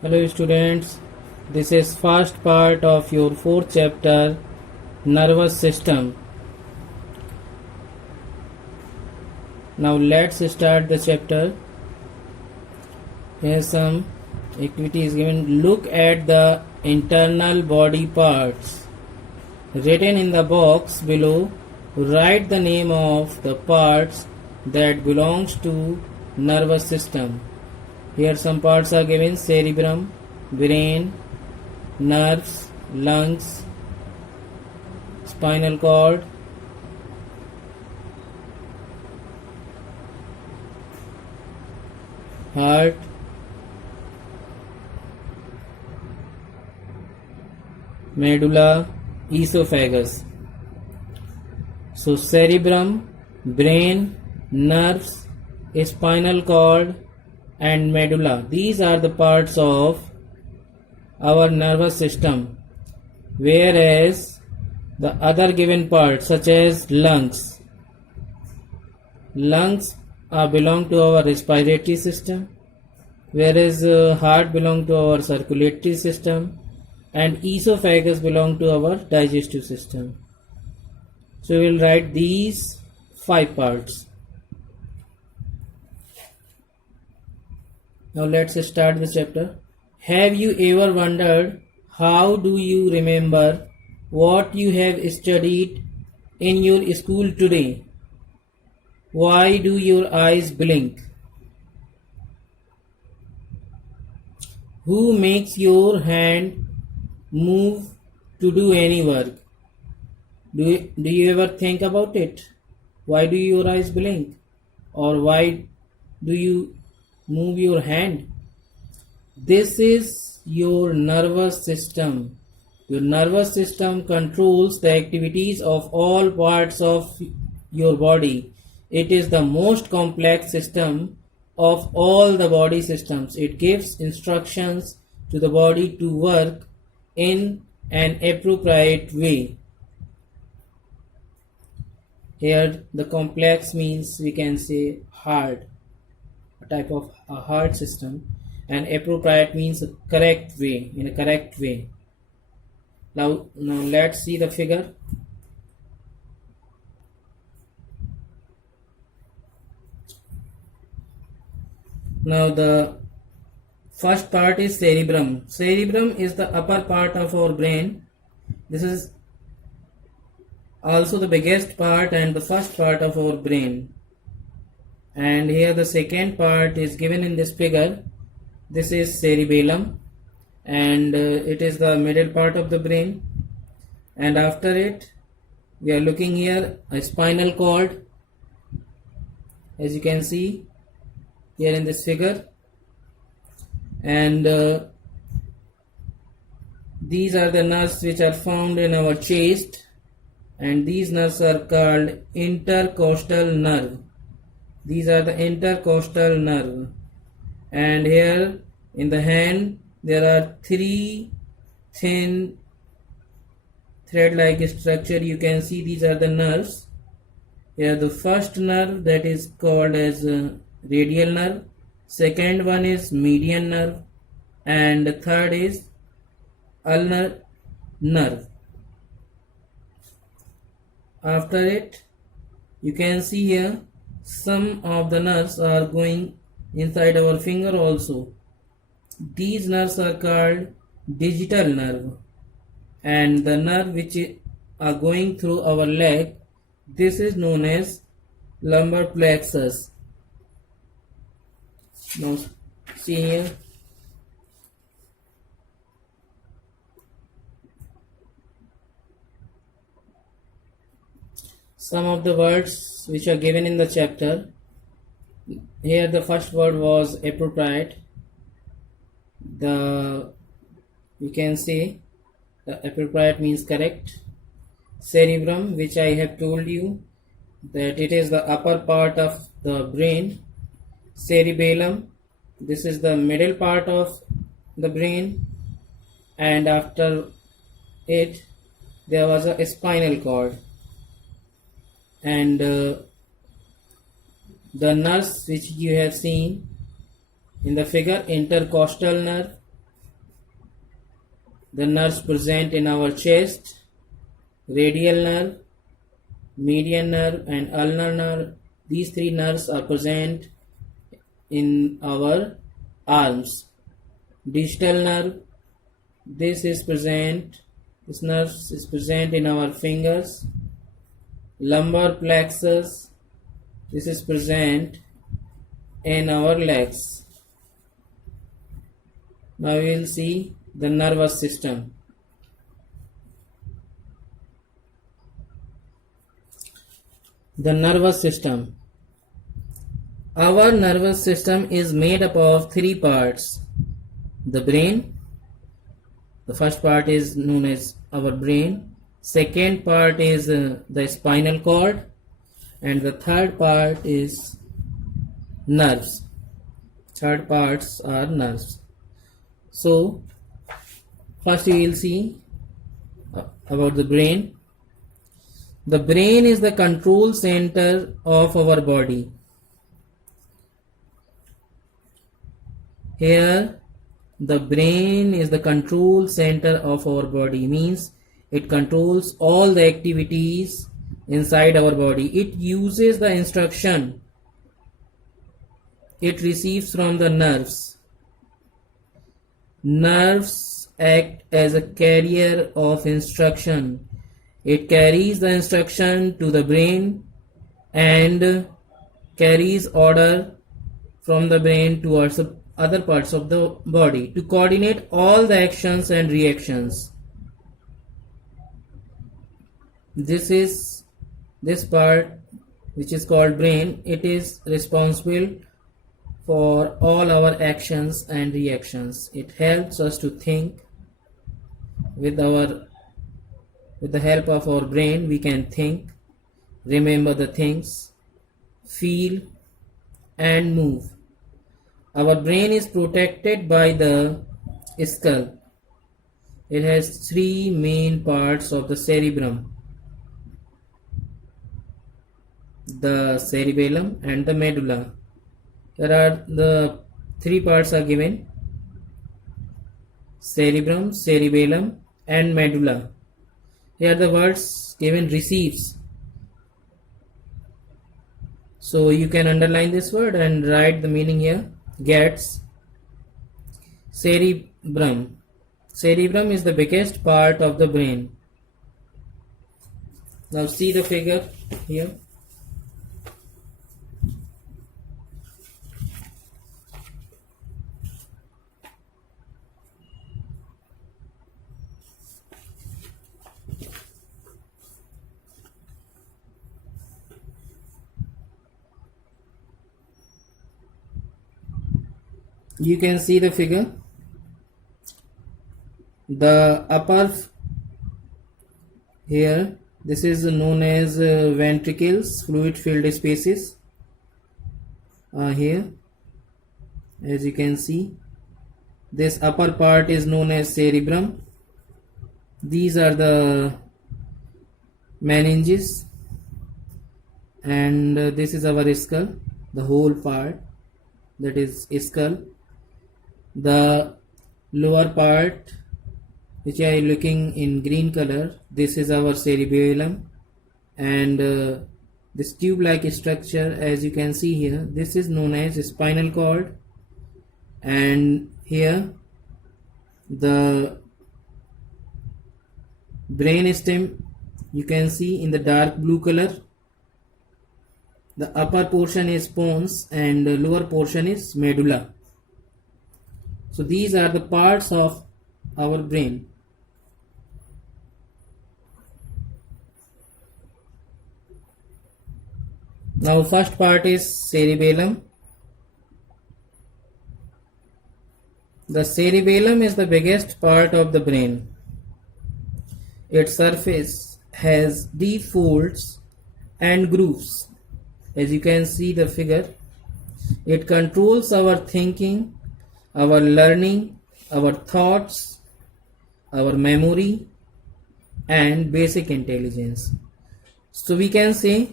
Hello students, this is first part of your fourth chapter, nervous system. Now let's start the chapter. Here some activities given. Look at the internal body parts. Written in the box below, write the name of the parts that belongs to nervous system. Here some parts are given: cerebrum, brain, nerves, lungs, spinal cord, heart, medulla, esophagus. So cerebrum, brain, nerves, spinal cord and medulla, these are the parts of our nervous system, whereas the other given parts such as lungs belong to our respiratory system, whereas heart belong to our circulatory system and esophagus belong to our digestive system. So we will write these 5 parts. Now let's start the chapter. Have you ever wondered how do you remember what you have studied in your school today? Why do your eyes blink? Who makes your hand move to do any work? Do you ever think about it? Why do your eyes blink? Or why do you move your hand? This is your nervous system. Your nervous system controls the activities of all parts of your body. It is the most complex system of all the body systems. It gives instructions to the body to work in an appropriate way. Here the complex means we can say hard, a type of a hard system, and appropriate means a correct way, in a correct way. Now let's see the figure. Now the first part is cerebrum. Cerebrum is the upper part of our brain. This is also the biggest part and the first part of our brain. And here the second part is given in this figure. This is cerebellum and it is the middle part of the brain. And after it we are looking here a spinal cord, as you can see here in this figure. And these are the nerves which are found in our chest, and these nerves are called intercostal nerve. These are the intercostal nerve. And here in the hand there are 3 thin thread like structure. You can see these are the nerves. Here the first nerve, that is called as radial nerve, second one is median nerve, and the third is ulnar nerve. After it you can see here some of the nerves are going inside our finger also. These nerves are called digital nerve, and the nerve which are going through our leg, this is known as lumbar plexus. Now see here. Some of the words which are given in the chapter. Here the first word was appropriate. You can say the appropriate means correct. Cerebrum, which I have told you that it is the upper part of the brain. Cerebellum, this is the middle part of the brain, and after it there was a spinal cord. And the nerves which you have seen in the figure, intercostal nerve, the nerves present in our chest, radial nerve, median nerve and ulnar nerve. These three nerves are present in our arms. Digital nerve, this nerve is present in our fingers. Lumbar plexus, this is present in our legs. Now we will see the nervous system. The nervous system. Our nervous system is made up of three parts. The brain, the first part is known as our brain. Second part is the spinal cord, and the third part is nerves. Third parts are nerves. So first we will see about the brain. The brain is the control center of our body. Here the brain is the control center of our body, means it controls all the activities inside our body. It uses the instruction it receives from the nerves. Nerves act as a carrier of instruction. It carries the instruction to the brain and carries order from the brain towards the other parts of the body to coordinate all the actions and reactions. This part, which is called brain, it is responsible for all our actions and reactions. It helps us to think. With the help of our brain, we can think, remember the things, feel and move. Our brain is protected by the skull. It has three main parts of the cerebrum: the cerebellum and the medulla. Here are the three parts are given: cerebrum, cerebellum and medulla. Here the words given: receives. So you can underline this word and write the meaning here. Gets. Cerebrum. Cerebrum is the biggest part of the brain. Now see the figure here. You can see the figure. The upper here, this is known as ventricles, fluid filled spaces. Here, as you can see, this upper part is known as cerebrum. These are the meninges, and this is our skull, the whole part, that is skull. The lower part, which are looking in green color, this is our cerebellum, and this tube-like structure, as you can see here, this is known as spinal cord. And here the brain stem, you can see in the dark blue color. The upper portion is pons and the lower portion is medulla. So these are the parts of our brain. Now first part is cerebellum. The cerebellum is the biggest part of the brain. Its surface has deep folds and grooves. As you can see the figure, it controls our thinking, our learning, our thoughts, our memory and basic intelligence. So we can say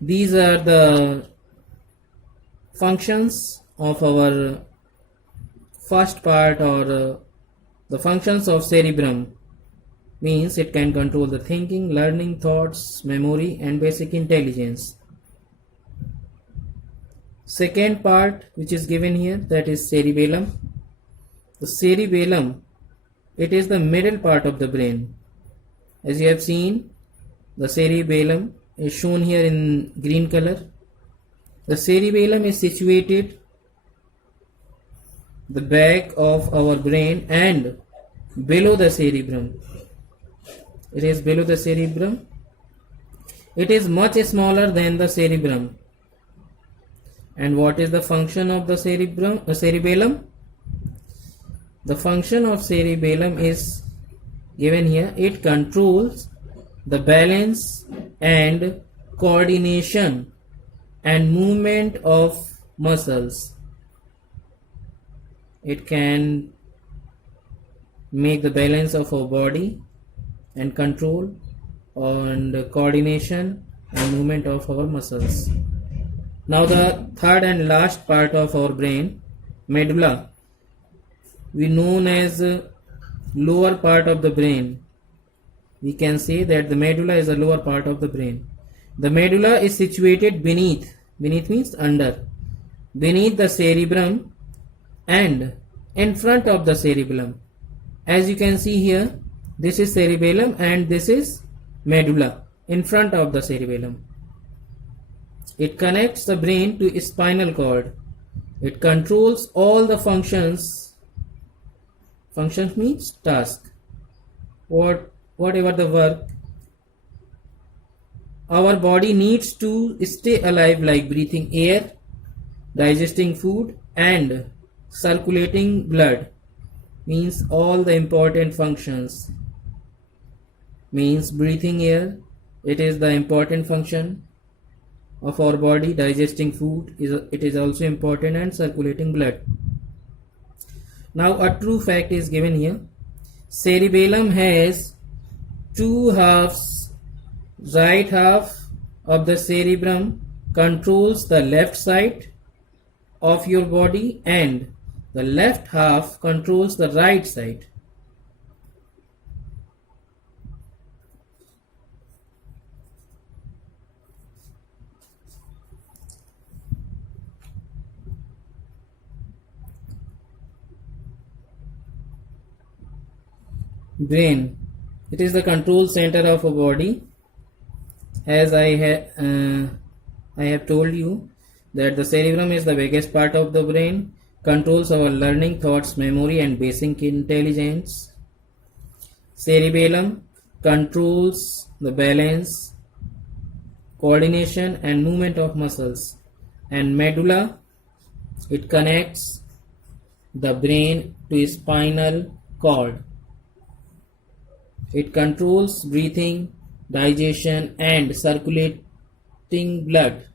these are the functions of our first part, or The functions of cerebrum means it can control the thinking, learning, thoughts, memory, and basic intelligence. Second part which is given here, that is cerebellum. The cerebellum, it is the middle part of the brain. As you have seen, the cerebellum is shown here in green color. The cerebellum is situated the back of our brain and below the cerebrum. It is below the cerebrum. It is much smaller than the cerebrum. And what is the function of the cerebellum? The function of cerebellum is given here. It controls the balance and coordination and movement of muscles. It can make the balance of our body and control and coordination and movement of our muscles. Now the third and last part of our brain, medulla, we known as lower part of the brain. We can say that the medulla is the lower part of the brain. The medulla is situated beneath means under, beneath the cerebrum and in front of the cerebellum. As you can see here, this is cerebellum and this is medulla in front of the cerebellum. It connects the brain to spinal cord. It controls all the functions. Functions means task. Whatever the work our body needs to stay alive, like breathing air, digesting food, and circulating blood, means all the important functions. Means breathing air, it is the important function of our body. Digesting food, it is also important, and circulating blood. Now a true fact is given here. Cerebellum has two halves. Right half of the cerebrum controls the left side of your body and the left half controls the right side. Brain, it is the control center of a body. As I have told you that the cerebrum is the biggest part of the brain, controls our learning, thoughts, memory, and basic intelligence. Cerebellum controls the balance, coordination, and movement of muscles. And medulla, it connects the brain to spinal cord. It controls breathing, digestion, and circulating blood.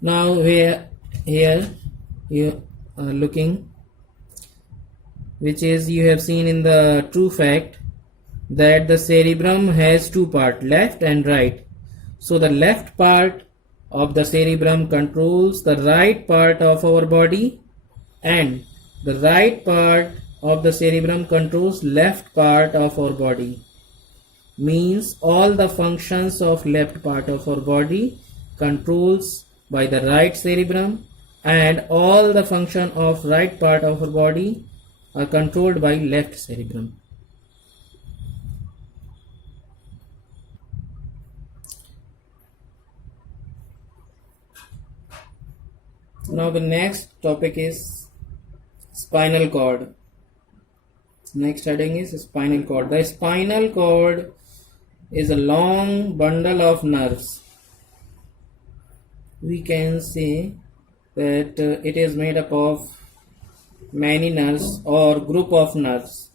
Now here you are looking, which is you have seen in the true fact that the cerebrum has two parts, left and right. So the left part of the cerebrum controls the right part of our body and the right part of the cerebrum controls left part of our body. Means all the functions of left part of our body controls by the right cerebrum and all the function of right part of our body are controlled by left cerebrum. Now the next topic is spinal cord. Next heading is spinal cord. The spinal cord is a long bundle of nerves. We can say that it is made up of many nerves or group of nerves.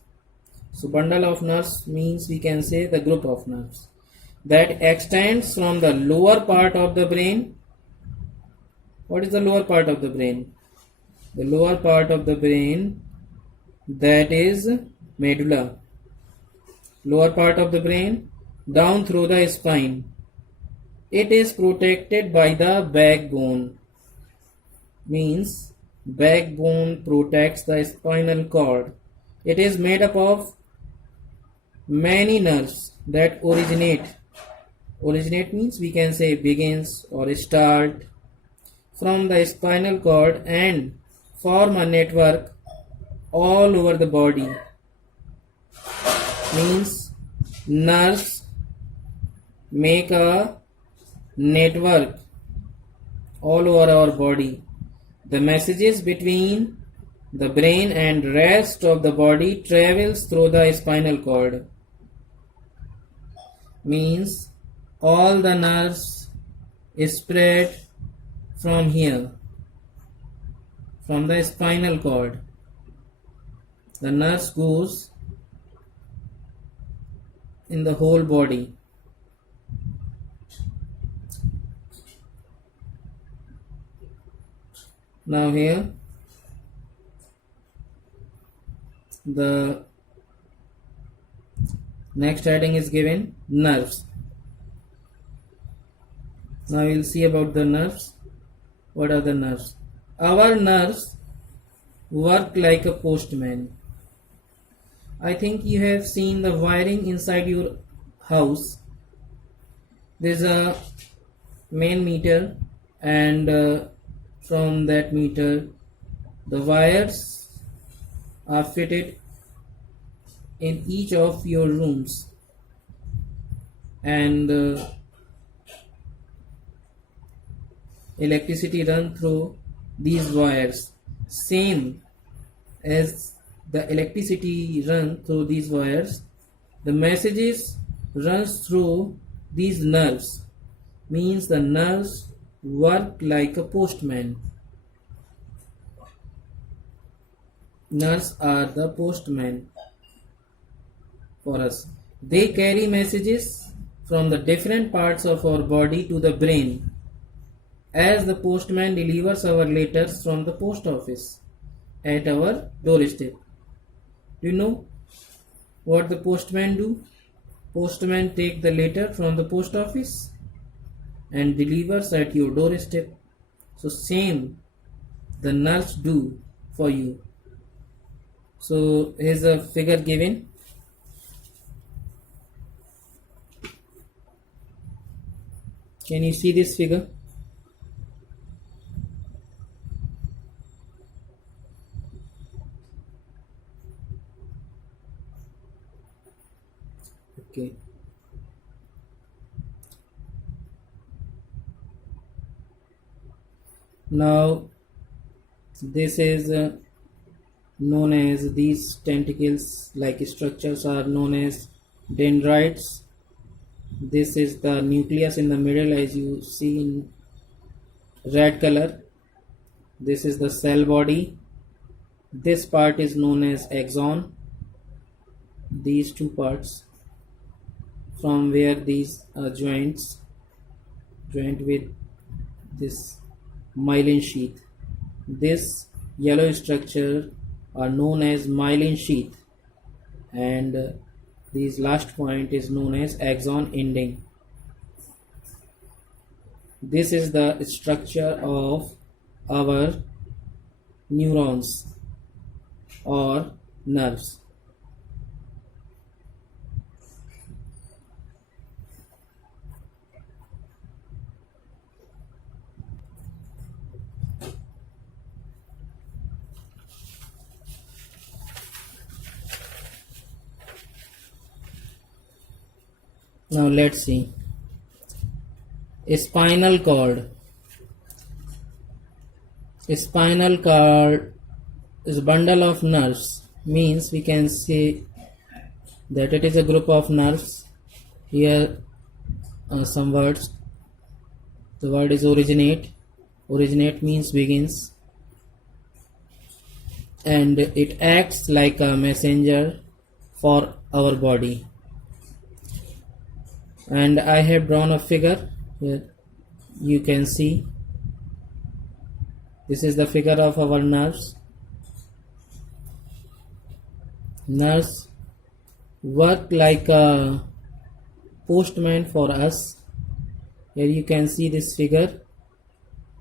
So bundle of nerves means we can say the group of nerves that extends from the lower part of the brain. What is the lower part of the brain? The lower part of the brain, that is medulla. Lower part of the brain down through the spine. It is protected by the backbone. Means backbone protects the spinal cord It is made up of many nerves that originate. Originate means we can say begins or start from the spinal cord and form a network all over the body. Means nerves make a network all over our body. The messages between the brain and rest of the body travels through the spinal cord. Means all the nerves spread from here, from the spinal cord. The nerves goes in the whole body. Now here the next heading is given nerves. Now we'll see about the nerves. What are the nerves? Our nerves work like a postman. I think you have seen the wiring inside your house. There's a main meter, and from that meter the wires are fitted in each of your rooms, and electricity run through these wires. Same as the electricity run through these wires, the messages runs through these nerves. Means the nerves work like a postman. Nerves are the postman for us. They carry messages from the different parts of our body to the brain, as the postman delivers our letters from the post office at our doorstep. Do you know what the postman do? Postman take the letter from the post office and delivers at your doorstep. So same the nerves do for you. So here's a figure given. Can you see this figure? Okay. Now this is known as, these tentacles like structures are known as dendrites. This is the nucleus in the middle, as you see in red color. This is the cell body. This part is known as axon. These two parts from where these joint with this myelin sheath. This yellow structure are known as myelin sheath, and this last point is known as axon ending. This is the structure of our neurons or nerves. Now let's see. Spinal cord. Spinal cord is a bundle of nerves. Means we can say that it is a group of nerves. Here some words. The word is originate. Originate means begins, and it acts like a messenger for our body. And I have drawn a figure here. You can see this is the figure of our nerves. Nerves work like a postman for us. Here you can see this figure.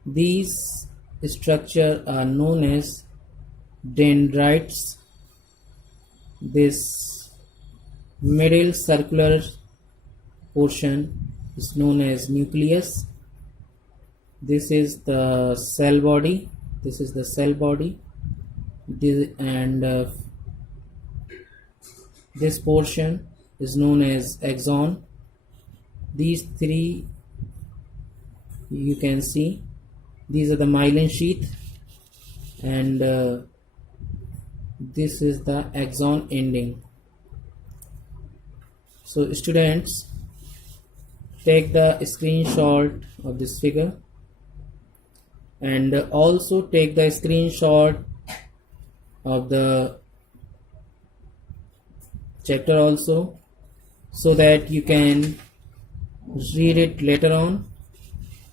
These structures are known as dendrites, This middle circular portion is known as nucleus. This is the cell body. This is the cell body. And this portion is known as axon. These three you can see, these are the myelin sheath, and this is the axon ending. So students, take the screenshot of this figure and also take the screenshot of the chapter also, so that you can read it later on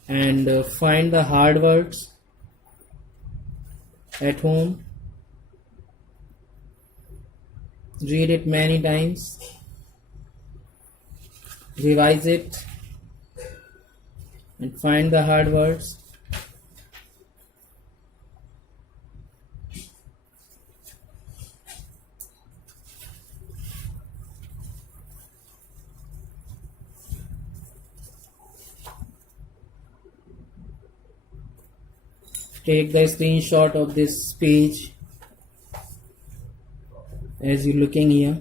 and find the hard words at home. Read it many times, revise it, and find the hard words. Take the screenshot of this page as you're looking here.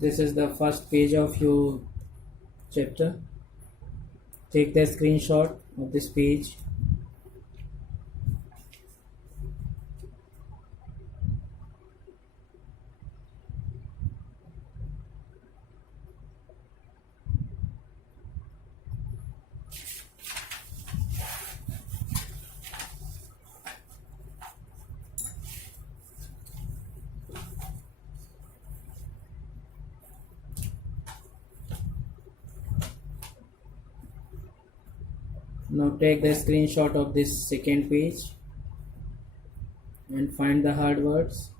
This is the first page of your chapter. Take the screenshot of this page. Now take the screenshot of this second page and find the hard words.